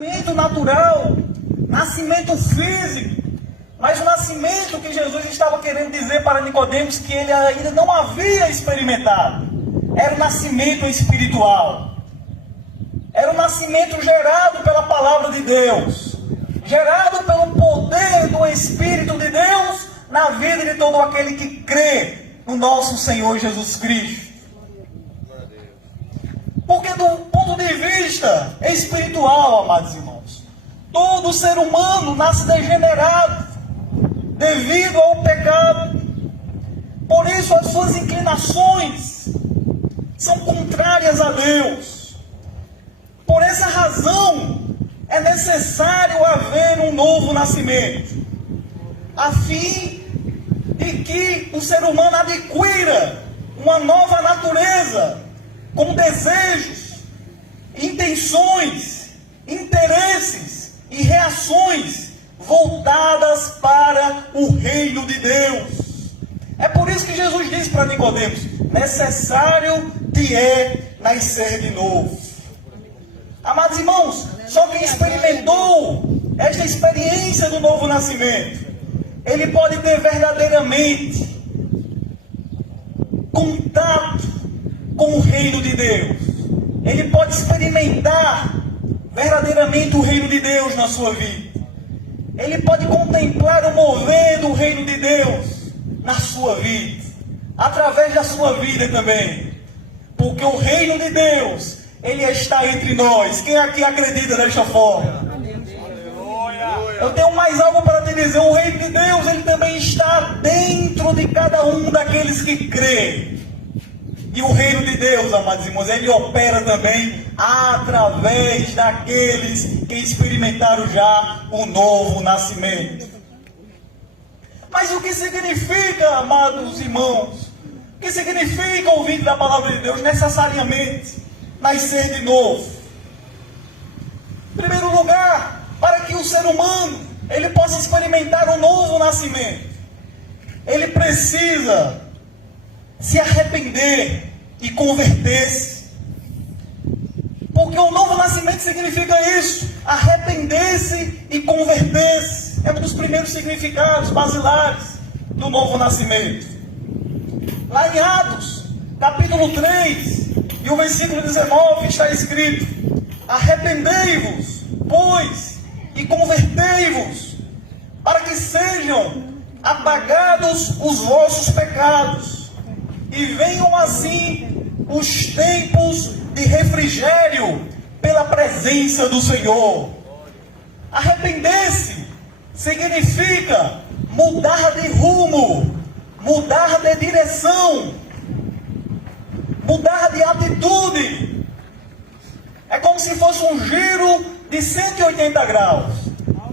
Nascimento natural, nascimento físico, mas o nascimento que Jesus estava querendo dizer para Nicodemos que ele ainda não havia experimentado, era o nascimento espiritual, era o nascimento gerado pela palavra de Deus, gerado pelo poder do Espírito de Deus na vida de todo aquele que crê no nosso Senhor Jesus Cristo. Porque do ponto de vista espiritual, amados irmãos, todo ser humano nasce degenerado devido ao pecado. Por isso as suas inclinações são contrárias a Deus. Por essa razão é necessário haver um novo nascimento, a fim de que o ser humano adquira uma nova natureza, com desejos, intenções, interesses e reações voltadas para o reino de Deus. É por isso que Jesus diz para Nicodemos: necessário te é nascer de novo. Amados irmãos, só quem experimentou esta experiência do novo nascimento, ele pode ter verdadeiramente contato com o reino de Deus. Ele pode experimentar verdadeiramente o reino de Deus na sua vida. Ele pode contemplar o mover do reino de Deus na sua vida, através da sua vida também. Porque o reino de Deus, ele está entre nós. Quem aqui acredita desta forma? Eu tenho mais algo para te dizer. O reino de Deus, ele também está dentro de cada um daqueles que crê. E o reino de Deus, amados irmãos, ele opera também através daqueles que experimentaram já o novo nascimento. Mas o que significa, amados irmãos, o que significa ouvir da palavra de Deus necessariamente nascer de novo? Em primeiro lugar, para que o ser humano ele possa experimentar o novo nascimento, ele precisa se arrepender e converter-se. Porque o novo nascimento significa isso: arrepender-se e converter-se. É um dos primeiros significados basilares do novo nascimento. Lá em Atos, capítulo 3, e o versículo 19 está escrito: arrependei-vos, pois, e convertei-vos, para que sejam apagados os vossos pecados, e venham assim os tempos de refrigério pela presença do Senhor. Arrepender-se significa mudar de rumo, mudar de direção, mudar de atitude. É como se fosse um giro de 180 graus.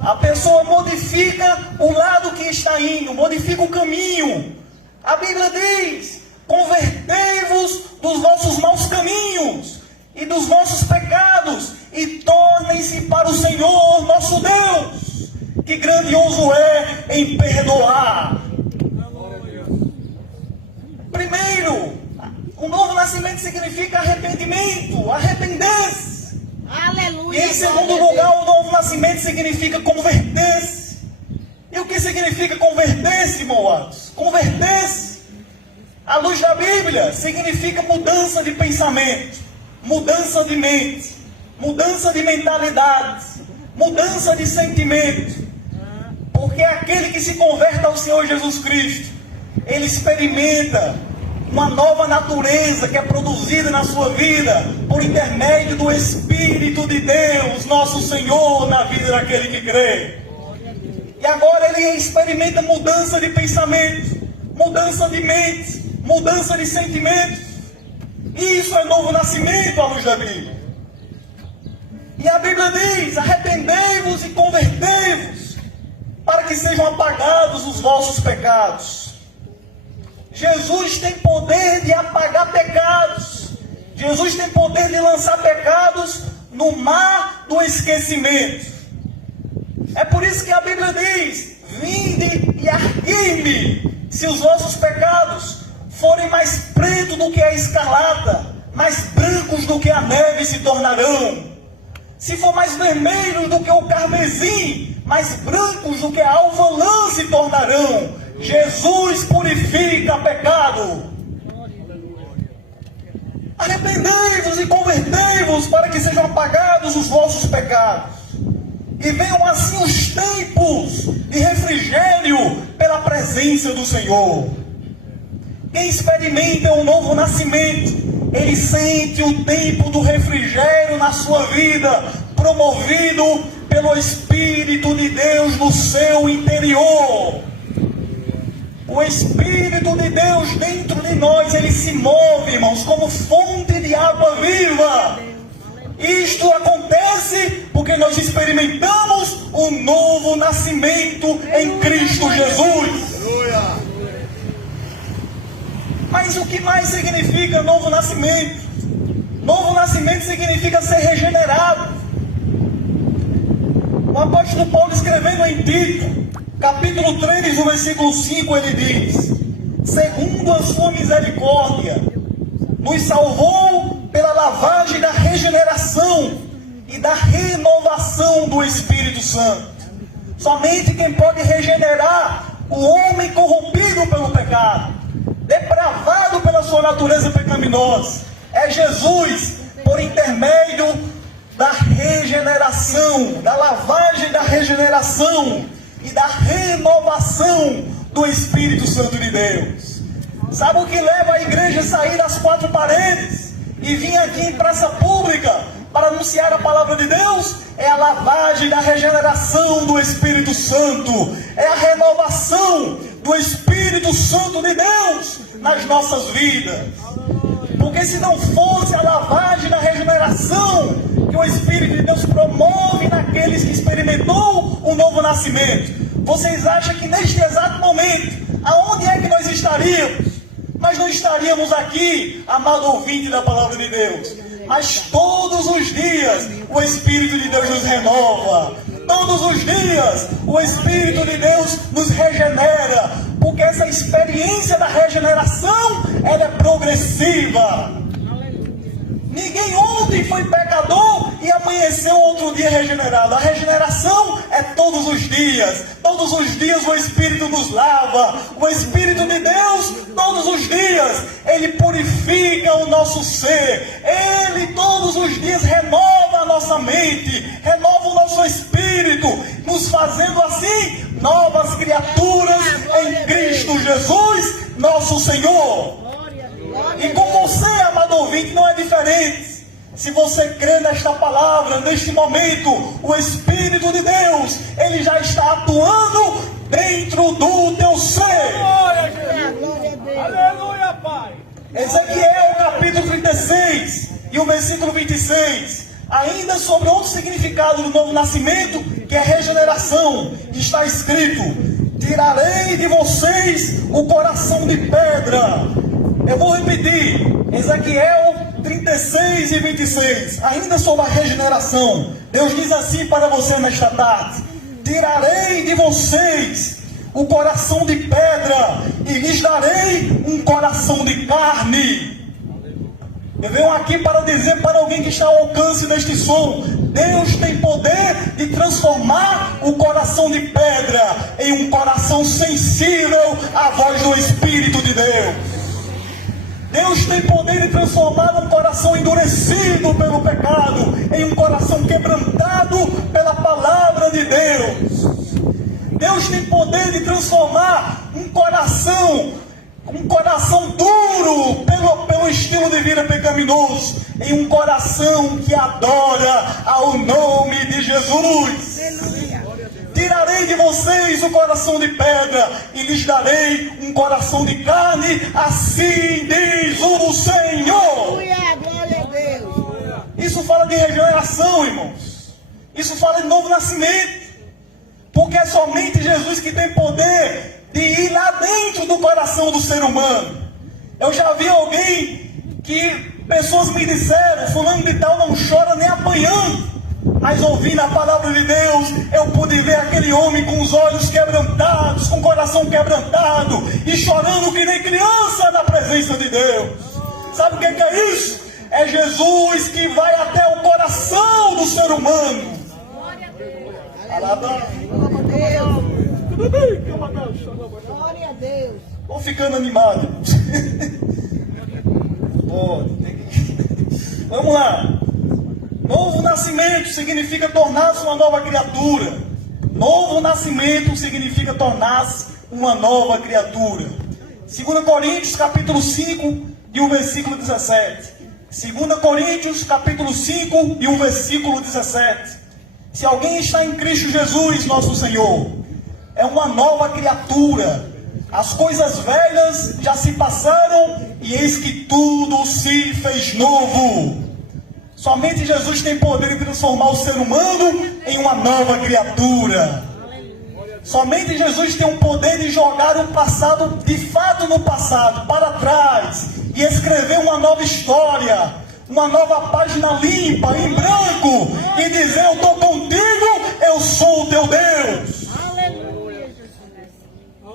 A pessoa modifica o lado que está indo, modifica o caminho. A Bíblia diz: convertei-vos dos vossos maus caminhos e dos vossos pecados, e tornem-se para o Senhor nosso Deus, que grandioso é em perdoar. Primeiro, o novo nascimento significa arrependimento, arrepender-se. Aleluia. E em segundo lugar, o novo nascimento significa converter-se. E o que significa converter-se, irmãos? Converter-se, à luz da Bíblia, significa mudança de pensamento, mudança de mente, mudança de mentalidade, mudança de sentimento. Porque aquele que se converte ao Senhor Jesus Cristo, ele experimenta uma nova natureza que é produzida na sua vida por intermédio do Espírito de Deus, nosso Senhor, na vida daquele que crê. E agora ele experimenta mudança de pensamento, mudança de mente, mudança de sentimentos. Isso é novo nascimento à luz da Bíblia. E a Bíblia diz: arrependei-vos e convertei-vos, para que sejam apagados os vossos pecados. Jesus tem poder de apagar pecados. Jesus tem poder de lançar pecados no mar do esquecimento. É por isso que a Bíblia diz: vinde e argui-me, se os vossos pecados forem mais pretos do que a escarlata, mais brancos do que a neve se tornarão. Se for mais vermelhos do que o carmesim, mais brancos do que a alva lã se tornarão. Jesus purifica pecado. Arrependei-vos e convertei-vos para que sejam apagados os vossos pecados. E venham assim os tempos de refrigério pela presença do Senhor. Quem experimenta um novo nascimento, ele sente o tempo do refrigério na sua vida, promovido pelo Espírito de Deus no seu interior. O Espírito de Deus dentro de nós, ele se move, irmãos, como fonte de água viva. Isto acontece porque nós experimentamos um novo nascimento em Cristo Jesus. Mas o que mais significa novo nascimento? Novo nascimento significa ser regenerado. O apóstolo Paulo, escrevendo em Tito, capítulo 3, no versículo 5, ele diz: segundo a sua misericórdia, nos salvou pela lavagem da regeneração e da renovação do Espírito Santo. Somente quem pode regenerar o homem corrompido pelo pecado, depravado pela sua natureza pecaminosa, é Jesus, por intermédio da regeneração, da lavagem da regeneração e da renovação do Espírito Santo de Deus. Sabe o que leva a igreja a sair das quatro paredes e vir aqui em praça pública para anunciar a palavra de Deus? É a lavagem da regeneração do Espírito Santo, é a renovação do Espírito Santo de Deus nas nossas vidas. Porque se não fosse a lavagem da regeneração que o Espírito de Deus promove naqueles que experimentou o novo nascimento, vocês acham que neste exato momento, aonde é que nós estaríamos? Nós não estaríamos aqui, amado ouvinte da palavra de Deus, mas todos os dias o Espírito de Deus nos renova, todos os dias o Espírito de Deus nos regenera, porque essa experiência da regeneração, ela é progressiva. Ninguém ontem foi pecador e amanheceu outro dia regenerado. A regeneração é todos os dias. Todos os dias o Espírito nos lava. O Espírito de Deus, todos os dias, ele purifica o nosso ser. Ele todos os dias renova a nossa mente, renova o nosso espírito, nos fazendo assim novas criaturas em Cristo Jesus, nosso Senhor. E com você, amado ouvinte, não é diferente. Se você crê nesta palavra, neste momento, o Espírito de Deus, ele já está atuando dentro do teu ser. Aleluia, Pai. Ezequiel, capítulo 36 e o versículo 26. Ainda sobre outro significado do novo nascimento, que é regeneração, está escrito: tirarei de vocês o coração de pedra. Eu vou repetir, Ezequiel 36 e 26, ainda sobre a regeneração. Deus diz assim para você nesta tarde: tirarei de vocês o coração de pedra e lhes darei um coração de carne. Eu venho aqui para dizer para alguém que está ao alcance deste som: Deus tem poder de transformar o coração de pedra em um coração sensível à voz do Espírito de Deus. Deus tem poder de transformar um coração endurecido pelo pecado em um coração quebrantado pela palavra de Deus. Deus tem poder de transformar um coração duro pelo estilo de vida pecaminoso em um coração que adora ao nome de Jesus. Tirarei de vocês o coração de pedra e lhes darei um coração de carne, assim diz o Senhor. Isso fala de regeneração, irmãos. Isso fala de novo nascimento. Porque é somente Jesus que tem poder de ir lá dentro do coração do ser humano. Eu já vi alguém que pessoas me disseram: fulano de tal não chora nem apanhando. Mas ouvindo a palavra de Deus, eu pude ver aquele homem com os olhos quebrantados, com o coração quebrantado e chorando que nem criança na presença de Deus. Sabe o que é isso? É Jesus que vai até o coração do ser humano. Glória a Deus. Glória a Deus. Estou ficando animado. Vamos lá. Novo nascimento significa tornar-se uma nova criatura. Novo nascimento significa tornar-se uma nova criatura. 2 Coríntios capítulo 5 e o versículo 17. 2 Coríntios capítulo 5 e o versículo 17. Se alguém está em Cristo Jesus, nosso Senhor, é uma nova criatura. As coisas velhas já se passaram e eis que tudo se fez novo. Somente Jesus tem poder de transformar o ser humano em uma nova criatura. Somente Jesus tem o poder de jogar o passado, de fato no passado, para trás, e escrever uma nova história, uma nova página limpa, em branco, e dizer: eu estou contigo, eu sou o teu Deus.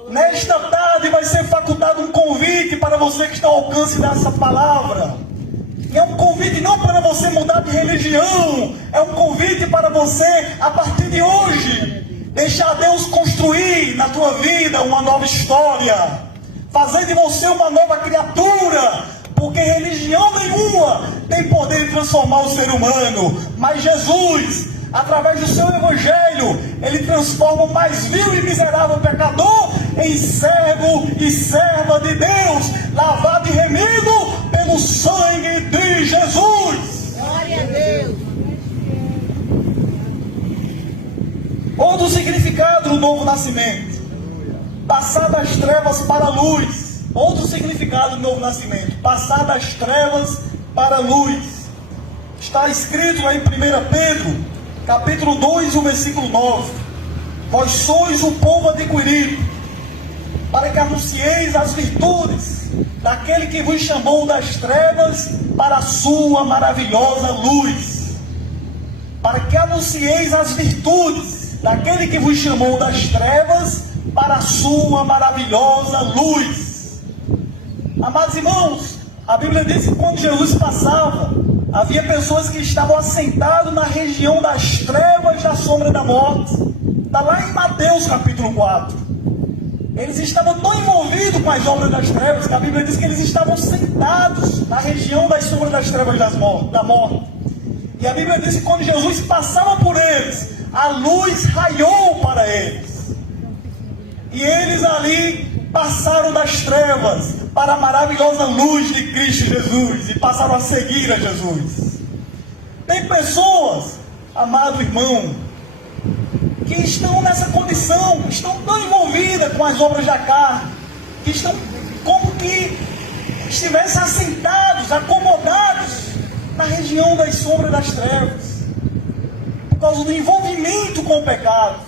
Nesta tarde vai ser facultado um convite para você que está ao alcance dessa palavra. É um convite não para você mudar de religião, é um convite para você, a partir de hoje, deixar Deus construir na tua vida uma nova história, fazer de você uma nova criatura, porque religião nenhuma tem poder de transformar o ser humano, mas Jesus, através do seu evangelho, ele transforma o mais vil e miserável pecador em servo e serva de Deus, lavado e remido pelo sangue de Jesus. Glória a Deus. Outro significado do novo nascimento: passar das trevas para a luz. Outro significado do novo nascimento: passar das trevas para a luz. Está escrito lá em 1 Pedro, capítulo 2, o versículo 9: vós sois o povo adquirido, para que anuncieis as virtudes daquele que vos chamou das trevas para a sua maravilhosa luz. Para que anuncieis as virtudes daquele que vos chamou das trevas para a sua maravilhosa luz. Amados irmãos, a Bíblia diz que quando Jesus passava, havia pessoas que estavam assentadas na região das trevas, da sombra da morte. Está lá em Mateus capítulo 4. Eles estavam tão envolvidos com as obras das trevas que a Bíblia diz que eles estavam sentados na região das sombras das trevas da morte. E a Bíblia diz que quando Jesus passava por eles, a luz raiou para eles. E eles ali passaram das trevas para a maravilhosa luz de Cristo Jesus e passaram a seguir a Jesus. Tem pessoas, amado irmão, que estão nessa condição, estão tão envolvidas com as obras da carne, que estão como que estivessem assentados, acomodados na região das sombras das trevas, por causa do envolvimento com o pecado,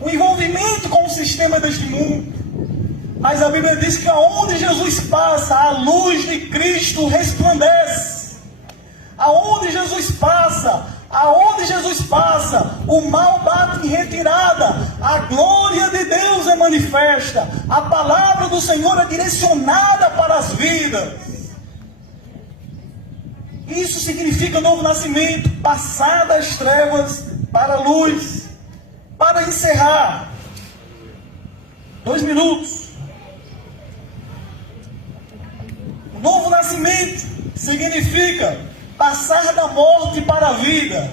o envolvimento com o sistema deste mundo. Mas a Bíblia diz que aonde Jesus passa, a luz de Cristo resplandece. Aonde Jesus passa, o mal bate em retirada, a glória de Deus é manifesta, a palavra do Senhor é direcionada para as vidas. Isso significa novo nascimento, passar das trevas para a luz. Para encerrar, 2 minutos. O novo nascimento significa passar da morte para a vida.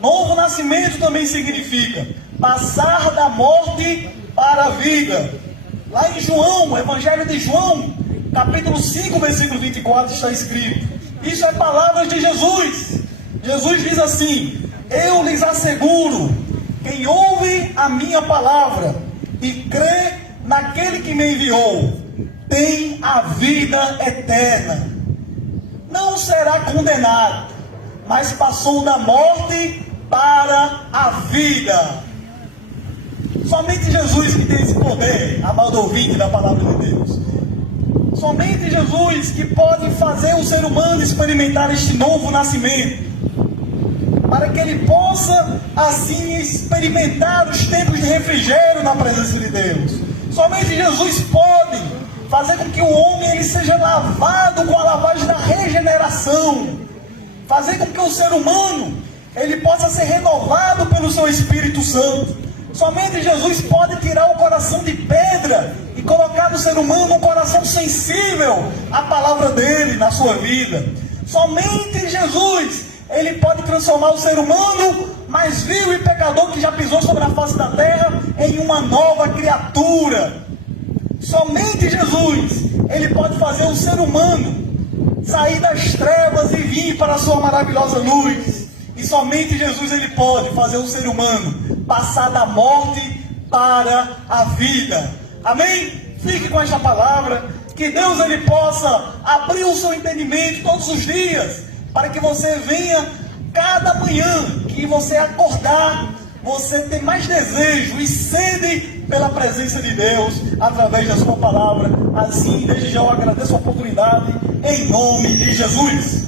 Novo nascimento também significa passar da morte para a vida. Lá em João, Evangelho de João, capítulo 5, versículo 24, está escrito. Isso é palavras de Jesus. Jesus diz assim: eu lhes asseguro, quem ouve a minha palavra e crê naquele que me enviou, tem a vida eterna. Não será condenado, mas passou da morte para a vida. Somente Jesus que tem esse poder, amado ouvinte da palavra de Deus. Somente Jesus que pode fazer o ser humano experimentar este novo nascimento, para que ele possa assim experimentar os tempos de refrigério na presença de Deus. Somente Jesus pode fazer com que o homem ele seja lavado com a lavagem da regeneração, fazer com que o ser humano ele possa ser renovado pelo seu Espírito Santo. Somente Jesus pode tirar o coração de pedra e colocar no ser humano um coração sensível à palavra dele na sua vida. Somente Jesus ele pode transformar o ser humano mais vil e pecador que já pisou sobre a face da terra em uma nova criatura. Somente Jesus ele pode fazer o ser humano sair das trevas e vir para a sua maravilhosa luz. E somente Jesus ele pode fazer o ser humano passar da morte para a vida. Amém? Fique com esta palavra. Que Deus ele possa abrir o seu entendimento todos os dias, para que você venha cada manhã, que você acordar, você tem mais desejo e sede pela presença de Deus, através da sua palavra. Assim, desde já eu agradeço a oportunidade, em nome de Jesus.